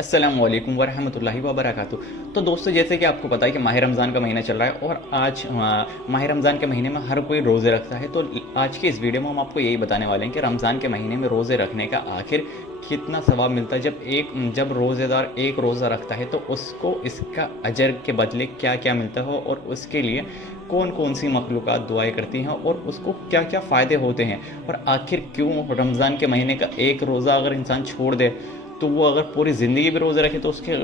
अस्सलामु अलैकुम वरहमतुल्लाहि वबरकातुहू। तो दोस्तों, जैसे कि आपको पता है कि माह रमज़ान का महीना चल रहा है और आज माह रमज़ान के महीने में हर कोई रोज़े रखता है। तो आज के इस वीडियो में हम आपको यही बताने वाले हैं कि रमज़ान के महीने में रोज़े रखने का आखिर कितना सवाब मिलता है। जब रोज़ेदार एक रोज़ा रखता है तो उसको इसका अजर के बदले क्या क्या मिलता है और उसके लिए कौन कौन सी मखलूक़ात दुआएं करती हैं और उसको क्या क्या फ़ायदे होते हैं, और आखिर क्यों रमज़ान के महीने का एक रोज़ा अगर इंसान छोड़ दे तो वो अगर पूरी ज़िंदगी भी रोज़े रखे तो उसके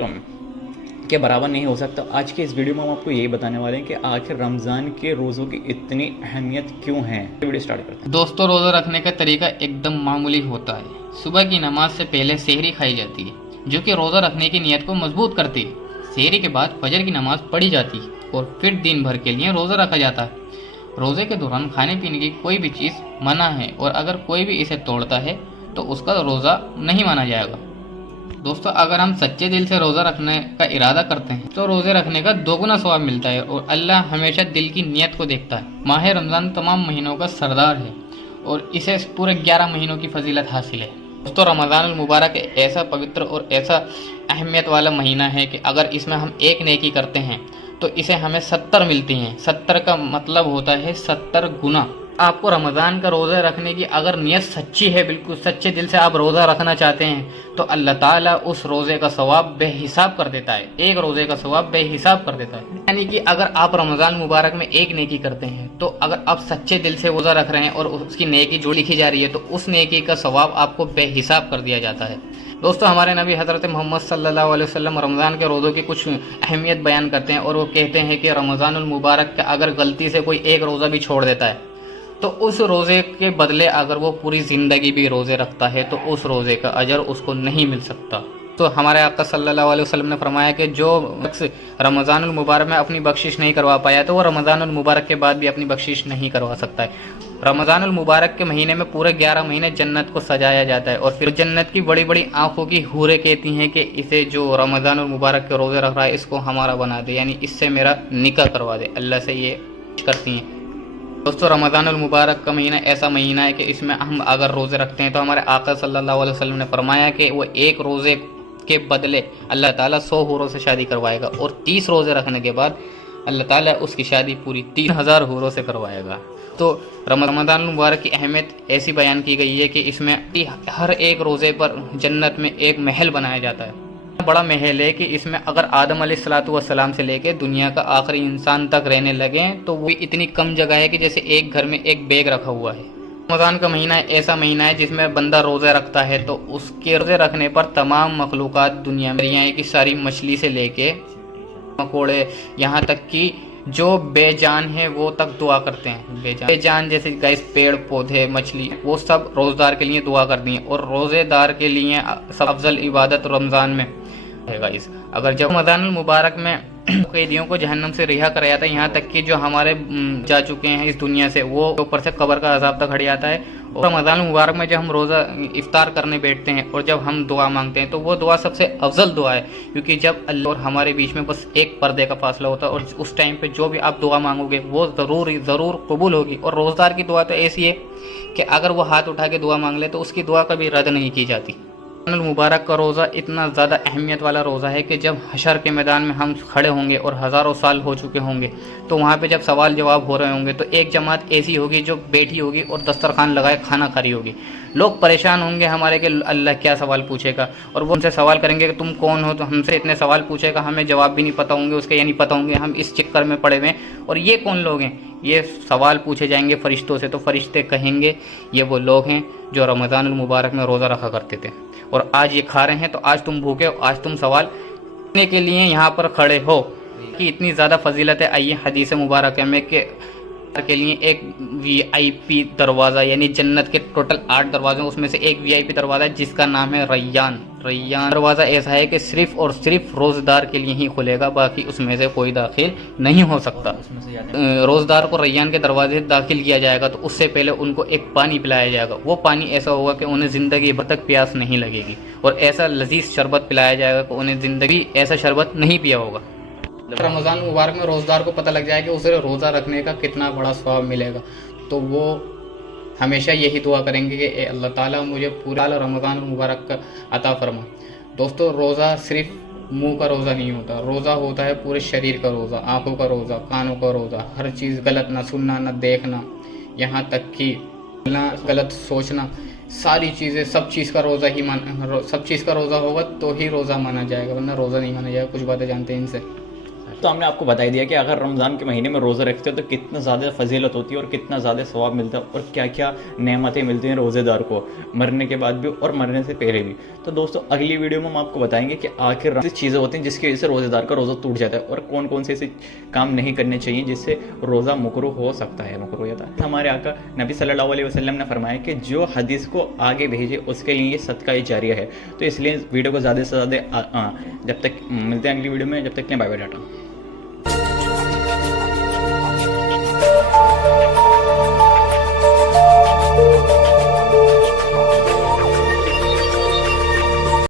के बराबर नहीं हो सकता। आज के इस वीडियो में हम आपको यही बताने वाले हैं कि आखिर रमज़ान के रोज़ों की इतनी अहमियत क्यों है। वीडियो स्टार्ट करते हैं। दोस्तों, रोज़ा रखने का तरीका एकदम मामूली होता है। सुबह की नमाज से पहले सेहरी खाई जाती है, जो कि रोज़ा रखने की नीयत को मजबूत करती है। सेहरी के बाद फजर की नमाज पढ़ी जाती है और फिर दिन भर के लिए रोज़ा रखा जाता है। रोज़े के दौरान खाने पीने की कोई भी चीज़ मना है और अगर कोई भी इसे तोड़ता है तो उसका रोज़ा नहीं माना जाएगा। दोस्तों, अगर हम सच्चे दिल से रोज़ा रखने का इरादा करते हैं तो रोज़े रखने का दोगुना सवाब मिलता है और अल्लाह हमेशा दिल की नीयत को देखता है। माह रमज़ान तमाम महीनों का सरदार है और इसे पूरे 11 महीनों की फजीलत हासिल है। दोस्तों, रमज़ानुल मुबारक ऐसा पवित्र और ऐसा अहमियत वाला महीना है कि अगर इसमें हम एक नेकी करते हैं तो इसे हमें 70 मिलती हैं। 70 का मतलब होता है 70 गुना। आपको रमज़ान का रोज़ा रखने की अगर नीयत सच्ची है, बिल्कुल सच्चे दिल से आप रोज़ा रखना चाहते हैं तो अल्लाह ताला उस रोज़े का सवाब बेहिसाब कर देता है। एक रोज़े का सवाब बेहिसाब कर देता है। यानी कि अगर आप रमज़ान मुबारक में एक नेकी करते हैं तो अगर आप सच्चे दिल से रोज़ा रख रहे हैं और उसकी नेकी जो लिखी जा रही है तो उस नेकी का सवाब आपको बेहिसाब कर दिया जाता है। दोस्तों, हमारे नबी हज़रत मोहम्मद सल्लल्लाहु अलैहि वसल्लम रमज़ान के रोज़ों की कुछ अहमियत बयान करते हैं और वो कहते हैं कि रमज़ानुल मुबारक का अगर गलती से कोई एक रोज़ा भी छोड़ देता है तो उस रोज़े के बदले अगर वो पूरी ज़िंदगी भी रोज़े रखता है तो उस रोज़े का अजर उसको नहीं मिल सकता। तो हमारे आका सल्लल्लाहु अलैहि वसल्लम ने फरमाया कि जो शख्स रमज़ानुल मुबारक में अपनी बख्शिश नहीं करवा पाया तो वो रमज़ानुल मुबारक के बाद भी अपनी बख्शिश नहीं करवा सकता है। रमज़ानुल मुबारक के महीने में पूरे 11 महीने जन्नत को सजाया जाता है और फिर जन्नत की बड़ी बड़ी आंखों की हूरें कहती हैं कि इसे जो रमज़ानुल मुबारक के रोज़े रख रहा है इसको हमारा बना दे, यानी इससे मेरा निकाह करवा दे। अल्लाह से ये करती हैं। दोस्तों, रमज़ानुल मुबारक का महीना ऐसा महीना है कि इसमें हम अगर रोज़े रखते हैं तो हमारे आका सल्लल्लाहु अलैहि वसल्लम ने फरमाया कि वो एक रोज़े के बदले अल्लाह ताला 100 हूरों से शादी करवाएगा और 30 रोज़े रखने के बाद अल्लाह ताला उसकी शादी पूरी 3000 हूरों से करवाएगा। तो रमज़ानुल मुबारक की अहमियत ऐसी बयान की गई है कि इसमें हर एक रोज़े पर जन्नत में एक महल बनाया जाता है। बड़ा महल है कि इसमें अगर आदम अलैहिस्सलातु वस्सलाम से लेके दुनिया का आखिरी इंसान तक रहने लगे तो वो इतनी कम जगह है कि जैसे एक घर में एक बैग रखा हुआ है। रमज़ान का महीना ऐसा महीना है जिसमें बंदा रोज़े रखता है तो उसके रोज़े रखने पर तमाम मखलूक़ात दुनिया में की सारी मछली से लेके मकोड़े यहाँ तक कि जो बेजान है वो तक दुआ करते हैं। बेजान जैसे गाइस पेड़ पौधे मछली वो सब रोज़ेदार के लिए दुआ करती हैं और रोज़ेदार के लिए सब अफजल इबादत रमज़ान में है गाइस। अगर जब रमज़ानुल मुबारक में कैदियों को जहन्नम से रिहा कराया जाता है, यहाँ तक कि जो हमारे जा चुके हैं इस दुनिया से वो ऊपर से कब्र का अजाब तक हट जाता है। और रमज़ानुल मुबारक में जब हम रोज़ा इफ्तार करने बैठते हैं और जब हम दुआ मांगते हैं तो वो दुआ सबसे अफजल दुआ है, क्योंकि जब अल्लाह और हमारे बीच में बस एक पर्दे का फासला होता है और उस टाइम पे जो भी आप दुआ मांगोगे वो ज़रूर कबूल होगी। और रोज़दार की दुआ तो ऐसी है कि अगर वो हाथ उठा के दुआ मांग ले तो उसकी दुआ कभी रद्द नहीं की जाती। रमज़ानुल मुबारक का रोज़ा इतना ज़्यादा अहमियत वाला रोज़ा है कि जब हशर के मैदान में हम खड़े होंगे और हज़ारों साल हो चुके होंगे तो वहाँ पे जब सवाल जवाब हो रहे होंगे तो एक जमात ऐसी होगी जो बैठी होगी और दस्तरखान लगाए खाना खा रही होगी। लोग परेशान होंगे हमारे कि अल्लाह क्या सवाल पूछेगा, और वो हमसे सवाल करेंगे कि तुम कौन हो, तो हमसे इतने सवाल पूछेगा हमें जवाब भी नहीं पता होंगे उसके, या नहीं पता होंगे, हम इस चक्कर में पड़े हुए हैं। और ये कौन लोग हैं? ये सवाल पूछे जाएंगे फरिश्तों से, तो फरिश्ते कहेंगे ये वो लोग हैं जो रमज़ानुल मुबारक में रोज़ा रखा करते थे और आज ये खा रहे हैं, तो आज तुम भूखे हो, आज तुम सवाल करने के लिए यहाँ पर खड़े हो। कि इतनी ज़्यादा फजीलत है। आइए हदीस मुबारक में के लिए एक वीआईपी दरवाज़ा, यानी जन्नत के टोटल 8 दरवाजे उसमें से एक वीआईपी दरवाज़ा है जिसका नाम है रैयान। रैयान दरवाज़ा ऐसा है कि सिर्फ और सिर्फ रोज़दार के लिए ही खुलेगा, बाकी उसमें से कोई दाखिल नहीं हो सकता। रोज़दार को रैयान के दरवाजे से दाखिल किया जाएगा तो उससे पहले उनको एक पानी पिलाया जाएगा। वो पानी ऐसा होगा कि उन्हें ज़िंदगी भर तक प्यास नहीं लगेगी, और ऐसा लजीज शरबत पिलाया जाएगा कि उन्हें ज़िंदगी ऐसा शरबत नहीं पिया होगा। रमज़ान मुबारक में रोज़दार को पता लग जाए कि उसे रोज़ा रखने का कितना बड़ा सवाब मिलेगा तो वो हमेशा यही दुआ करेंगे कि अल्लाह ताला मुझे पूरा रमज़ान मुबारक का अता फरमा। दोस्तों रोज़ा सिर्फ मुंह का रोज़ा नहीं होता, रोज़ा होता है पूरे शरीर का रोज़ा, आंखों का रोज़ा, कानों का रोज़ा, हर चीज़ गलत ना सुनना ना देखना, यहाँ तक कि बोलना, गलत सोचना, सारी चीज़ें, सब चीज़ का रोज़ा ही सब चीज़ का रोज़ा होगा तो ही रोज़ा माना जाएगा, वरना रोज़ा नहीं माना जाएगा। कुछ बातें जानते हैं इनसे। तो हमने आपको बता ही दिया कि अगर रमज़ान के महीने में रोज़े रखते हो तो कितना ज़्यादा फजीलत होती है और कितना ज़्यादा सवाब मिलता है और क्या क्या नेमतें मिलती हैं रोज़ेदार को मरने के बाद भी और मरने से पहले भी। तो दोस्तों अगली वीडियो में हम आपको बताएंगे कि आखिर ऐसी चीज़ें होती हैं जिसकी वजह से रोज़ेदार का रोज़ा टूट जाता है और कौन कौन से ऐसे काम नहीं करने चाहिए जिससे रोज़ा मकरूह हो सकता है, मकरूह हो जाता है। हमारे आका नबी सल्लल्लाहु अलैहि वसल्लम ने फरमाया कि जो हदीस को आगे भेजे उसके लिए ये सदका जारिया है। तो इसलिए वीडियो को ज़्यादा से ज़्यादा जब तक मिलते हैं अगली वीडियो में, जब तक के लिए बाय बाय टाटा।